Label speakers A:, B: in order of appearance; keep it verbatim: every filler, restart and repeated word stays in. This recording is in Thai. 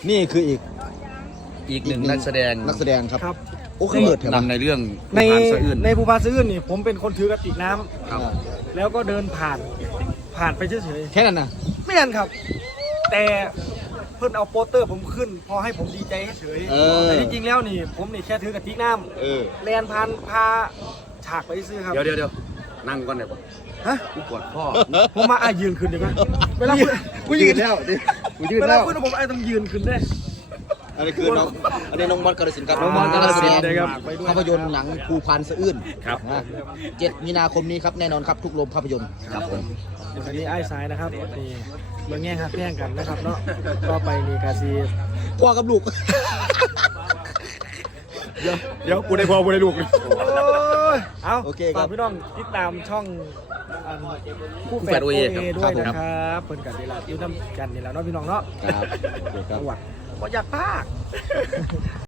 A: นี่คืออีก
B: อีกหนึ่งนักแสดง
A: นักแสดงครับ
C: ครับ
A: โอ้คือเบิดเถอะ
B: นำในเรื่อง
C: ใน
B: ภูพานสะอื้น
C: ในภูพานสะอื้นนี่ผมเป็นคนถือกระติกน้ำ
B: ครับ
C: แล้วก็เดินผ่านผ่านไปเฉย
A: แค่นั้นนะ
C: ๆไม่นั่นครับ แต่เพิ่นเอาโปสเตอร์ผมขึ้น พอให้ผมดีใจเฉย
A: เออ
C: แต่ที่จริงแล้วนี่ผมนี่แค่ถือกระติกน้
A: เออ
C: ำแลนผ่านพาฉากไปซื้อครับ
B: เดี๋ยวเดี๋ยวเดี๋ยวนั่งก่อนเดี๋ยว
C: ฮะ
B: กูปวดข้อ
C: ผมมาอ่ะยืนขึ้นดีไหมเวลาพูด
A: กูยืนแล้วดิกูยืน
C: เวลา
A: แล้ว
C: พูดผมไอ้ต้องยืนขึ้นได้
A: อันนี้คือน้องอันนี้น้องมอสกาฬสินธุ์ครับ
C: น้องมอสกาฬสินธุ์นะครับ
A: ภาพยนตร์หนังภูพานสะอื้น
B: ครับ
A: นะเจ็ดมีนาคมนี้ครับแน่นอนครับทุกโรงภาพยนตร์ครับผม
C: เดี๋ยวคันนี้ไอ้ซ้ายนะครับนี่เมืองแง่ครับแย่งกันนะครับเนาะก็ไปนี่กาซี
A: พ่อกับลูก
C: เดี๋ยวเดี๋ยวกูได้พอกูได้ลูกเลยเอา
A: โอเคครับ
C: ฝากพี่น้องติดตามช่องอันคู่แฝดโอเอด้วยนะครับเพิ่นกันนี่แหละอยู่น้ำกันนี่แหละเนาะพี่น้องเนาะ
A: ครับโอเคครับ
C: ประวัติบ่อยากพาก